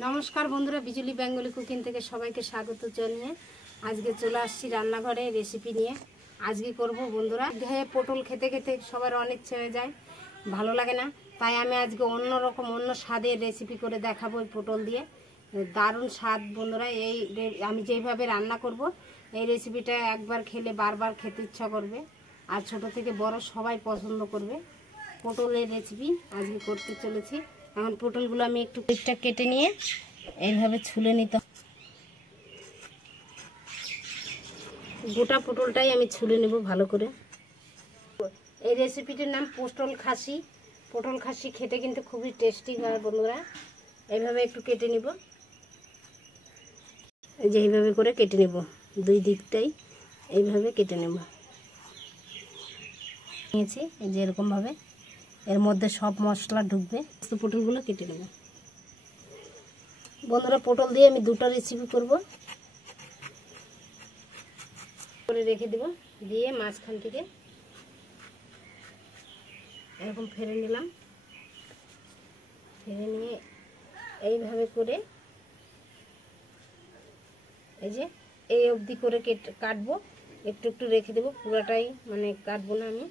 नमस्कार बंधुरा बिजुली बेंगली कुकिंग থেকে সবাইকে স্বাগত জানিয়ে আজকে চলে আসছি রান্নাঘরে রেসিপি নিয়ে। আজকে করব বন্ধুরা ঘে পটল খেতে খেতে সবার অনেক ছেড়ে যায়, ভালো লাগে না, তাই আমি আজকে অন্য রকম অন্য স্বাদের রেসিপি করে দেখাবো। এই পটল দিয়ে দারুণ স্বাদ বন্ধুরা। এই আমি যেভাবে রান্না করব এই রেসিপিটা একবার খেলে বারবার খেতে ইচ্ছা করবে, আর ছোট থেকে বড় সবাই পছন্দ করবে। পটলের রেসিপি আজকে করতে চলেছি। এখন পটলগুলো আমি একটু পিঠটা কেটে নিয়ে এইভাবে ছুলে নিতে, গোটা পটলটাই আমি ছুলে নেব ভালো করে। এই রেসিপিটির নাম পটল খাসি। পটল খাসি খেতে কিন্তু খুবই টেস্টি হয় বন্ধুরা। এইভাবে একটু কেটে নিব, এই যে এইভাবে করে কেটে নেব, দুই দিকটাই এইভাবে কেটে নেব। নিয়েছি এই যে এরকমভাবে, এর মধ্যে সব মশলা ঢুকবে। তো পটলগুলো কেটে নেব বন্ধুরা। পটল দিয়ে আমি দুটো রেসিপি করব, করে রেখে দেব। দিয়ে মাঝখান থেকে এরকম ফেলে নিলাম, ফেলে নিয়ে এইভাবে করে এই যে এই অবধি করে কাটবো। একটু একটু রেখে দেব, পুরোটাই মানে কাটবো না আমি।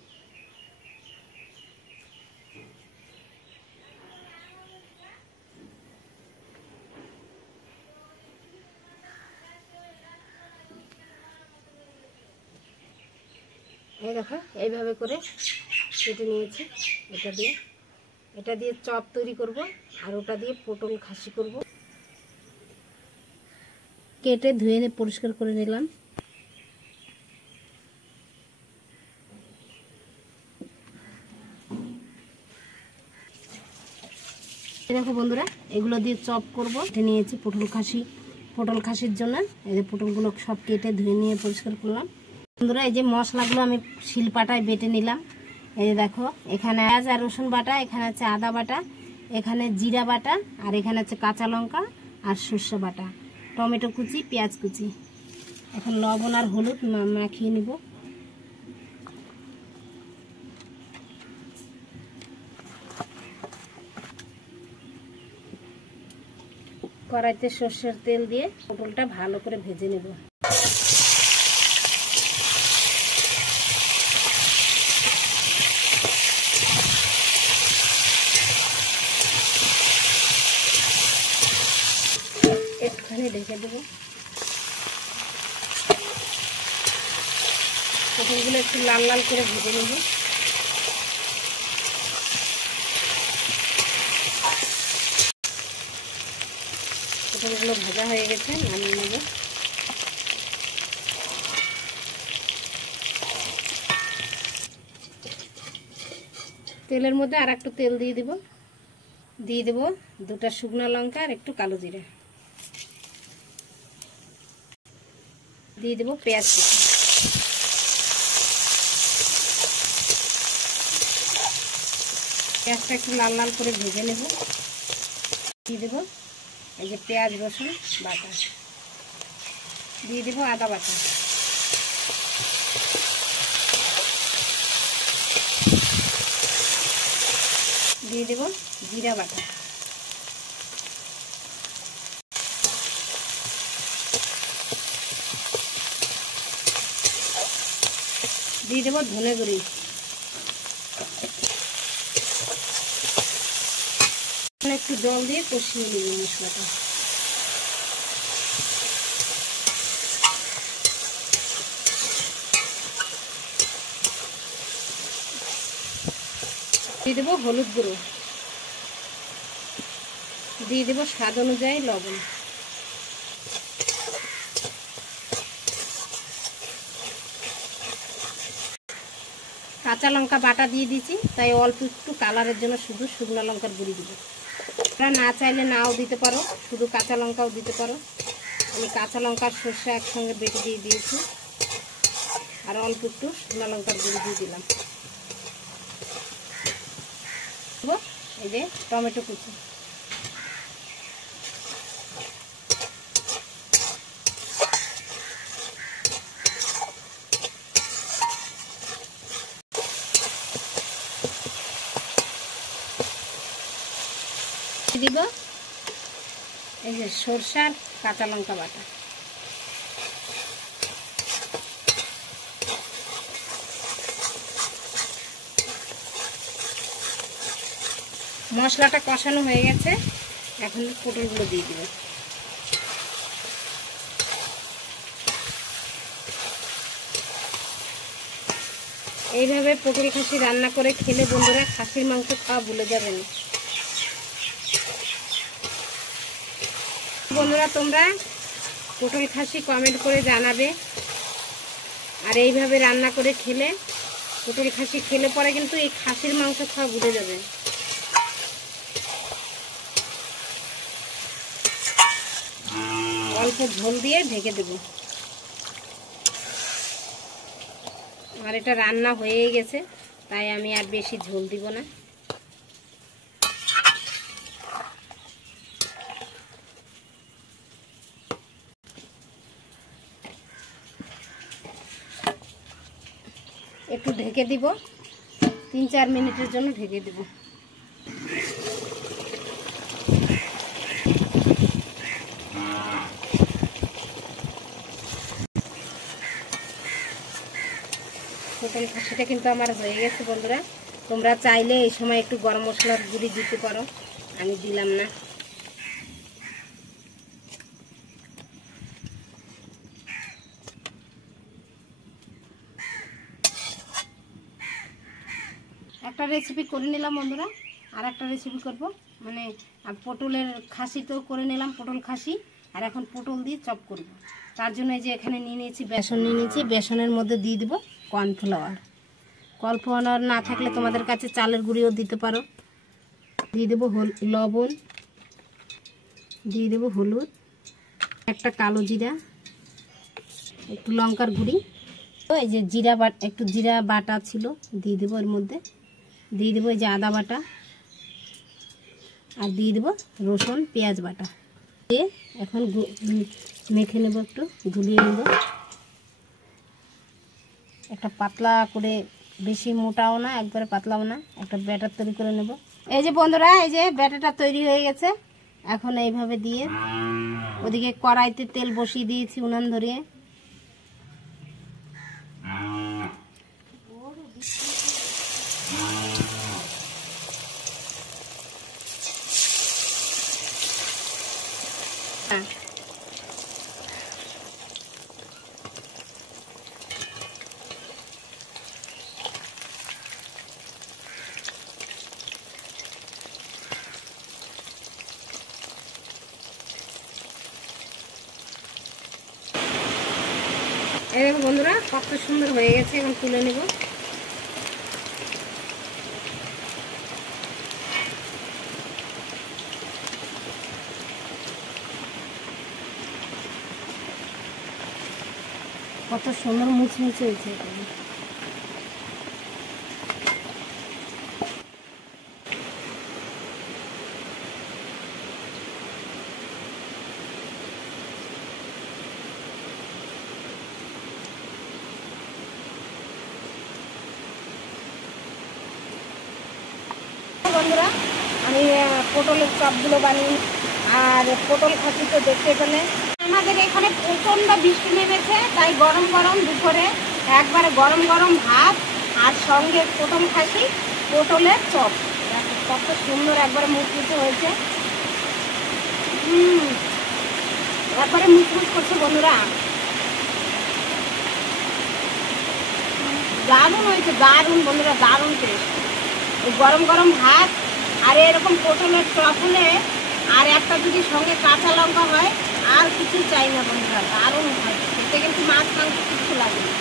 এই দেখো এইভাবে করে কেটে নিয়েছি। এটা দিয়ে চপ তৈরি করব, আর ওটা দিয়ে পটল খাসি করব। কেটে ধুয়ে পরিষ্কার করে নিলাম। দেখো বন্ধুরা, এগুলো দিয়ে চপ করব। কেটে নিয়েছি পটল খাসির জন্য। এই যে পটলগুলো সব কেটে ধুয়ে নিয়ে পরিষ্কার করলাম বন্ধুরা। এই যে মশলাগুলো আমি শিলপাটায় বেটে নিলাম। এই যে দেখো, এখানে পেঁয়াজ আর রসুন বাটা, এখানে আছে আদা বাটা, এখানে জিরা বাটা, আর এখানে আছে কাঁচা লঙ্কা আর সর্ষে বাটা, টমেটো কুচি, পেঁয়াজ কুচি। এখন লবণ আর হলুদ মাখিয়ে নিব। কড়াইতে সর্ষের তেল দিয়ে পটলটা ভালো করে ভেজে নেব। একটুখানি ঢেকে দেবো। পটলগুলো একটু লাল লাল করে ভেজে নেব। পটলগুলো ভাজা হয়ে গেছে, নামিয়ে নেব। তেলের মধ্যে আর একটু তেল দিয়ে দেব দুটা শুকনো লঙ্কা আর একটু কালো জিরা দিয়ে দেবো। পেঁয়াজ কুচি, পেঁয়াজটা একটু লাল লাল করে ভেজে নেব। দিয়ে দেবো এই যে পেঁয়াজ রসুন বাটা, দিয়ে দেবো আদা বাটা, দিয়ে দেবো জিরা বাটা, দিয়ে দেবো ধনে গুঁড়ি, একটু জল দিয়ে কষিয়ে নেব মশলাটা। দিয়ে দেবো হলুদ গুঁড়ো, দিয়ে দেবো স্বাদ অনুযায়ী লবণ, কাঁচা লঙ্কা বাটা দিয়ে দিয়েছি, তাই অল্প একটু কালারের জন্য শুধু শুকনো লঙ্কার গুঁড়ি দিব। তোমরা না চাইলে নাও দিতে পারো, শুধু কাঁচা লঙ্কাও দিতে পারো। আমি কাঁচা লঙ্কার সর্ষে একসঙ্গে বেটে দিয়ে দিয়েছি, আর অল্প একটু শুকনো লঙ্কার গুঁড়ি দিয়ে দিলাম। এই যে টমেটো কুচি, দিব এই যে সরষার কাঁচা লঙ্কা বাটা, মশলাটা কষানো হয়ে গেছে। এখন পটলগুলো দিয়ে দিব। এইভাবে পটল খাসি রান্না করে খেলে বন্ধুরা খাসির মাংস খাওয়া ভুলে যাবেন। বন্ধুরা তোমরা পটল খাসি কমেন্ট করে জানাবে। আর এইভাবে রান্না করে খেলে, পটল খাসি খেলে পরে কিন্তু এই খাসির মাংস খাওয়া ভুলে যাবে। অল্প ঝোল দিয়ে ঢেকে দেব। আর এটা রান্না হয়ে গেছে, তাই আমি আর বেশি ঝোল দিব না। একটু ঢেকে দিব, 3-4 মিনিটের জন্য ঢেকে দিব। পটল খাসিটা কিন্তু আমার হয়ে গেছে বন্ধুরা। তোমরা চাইলে এই সময় একটু গরম মশলার গুঁড়ি দিতে পারো, আমি দিলাম না। একটা রেসিপি করে নিলাম বন্ধুরা, আর একটা রেসিপি করব, মানে পটলের খাসি তো করে নিলাম, পটল খাসি। আর এখন পটল দিয়ে চপ করব। তার জন্য এই যে এখানে নিয়ে নিয়েছি বেসন, নিয়ে নিয়েছি। বেসনের মধ্যে দিয়ে দেবো কর্নফ্লাওয়ার। কর্নফ্লাওয়ার না থাকলে তোমাদের কাছে চালের গুঁড়িও দিতে পারো। দিয়ে দেবো লবণ, দিয়ে দেবো হলুদ, একটা কালো জিরা, একটু লঙ্কার গুঁড়ি, তো এই যে জিরা বাটা, একটু জিরা বাটা ছিল দিয়ে দেবো এর মধ্যে। দিয়ে দেবো এই যে আদা বাটা, আর দিয়ে দেবো রসুন পেঁয়াজ বাটা দিয়ে এখন মেখে নেব, একটু গুলিয়ে নেব। একটা পাতলা করে, বেশি মোটাও না একবারে পাতলাও না, একটা ব্যাটার তৈরি করে নেব। এই যে বন্ধুরা, এই যে ব্যাটারটা তৈরি হয়ে গেছে। এখন এইভাবে দিয়ে, ওদিকে কড়াইতে তেল বসিয়ে দিয়েছি উনান ধরিয়ে। এই দেখো বন্ধুরা, কত সুন্দর হয়ে গেছে। এখন তুলে নেব। কত সুন্দর মুচমুচে হয়েছে। বন্ধুরা আমি পটলের চপগুলো বানিয়ে, আর পটল খাসি তো দেখতে পেলে আমাদের এখানে প্রচণ্ড বৃষ্টি নেমেছে, তাই গরম গরম দুপুরে একবারে গরম গরম ভাত আর সঙ্গে পটল খাসি, পটলের চপ। কত সুন্দর একবারে মুচমুচে হয়েছে। একবারে মুচমুচ করছে বন্ধুরা, দারুণ হয়েছে, দারুণ বন্ধুরা, দারুণ টেস্ট। গরম গরম ভাত আর এরকম পটলের চপ হলে, আর একটা যদি সঙ্গে কাঁচা লঙ্কা হয়, আর কিছু চাই না বন্ধুরা, দারুণ হয় খেতে। কিন্তু মাছ মাংস কিছু লাগে না।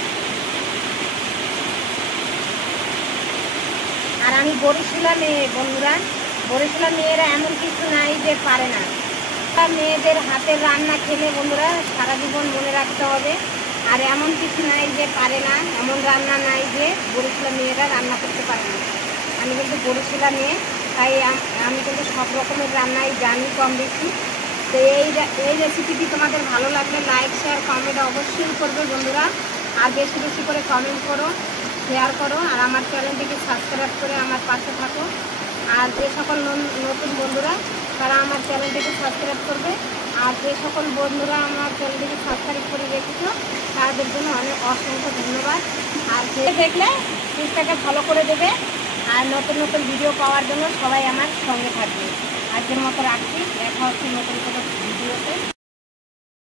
আর আমি বরিশালা মেয়ে বন্ধুরা, বরিশালা মেয়েরা এমন কিছু নাই যে পারে না। মেয়েদের হাতের রান্না খেলে বন্ধুরা সারা জীবন মনে রাখতে হবে। আর এমন কিছু নাই যে পারে না, এমন রান্না নাই যে বরিশালা মেয়েরা রান্না করতে পারে না। আমি কিন্তু বরিশালা মেয়ে, তাই আমি কিন্তু সব রকমের রান্নাই জানি কম বেশি। তো এই রেসিপিটি তোমাদের ভালো লাগলে লাইক শেয়ার কমেন্ট অবশ্যই করবে বন্ধুরা। আর বেশি বেশি করে কমেন্ট করো, শেয়ার করো, আর আমার চ্যানেলটিকে সাবস্ক্রাইব করে আমার পাশে থাকো। আর যে সকল নতুন বন্ধুরা তারা আমার চ্যানেলটিকে সাবস্ক্রাইব করবে। আর যে সকল বন্ধুরা আমার চ্যানেলটিকে সাবস্ক্রাইব করে রেখেছো তাদের জন্য অনেক অসংখ্য ধন্যবাদ। আর যে দেখলে পেজটাকে ফলো করে দেবে। আর নতুন নতুন ভিডিও পাওয়ার জন্য সবাই আমার সঙ্গে থাকবে। আজকের মতো রাখছি, দেখা হচ্ছে নতুন কোনো ভিডিওতে।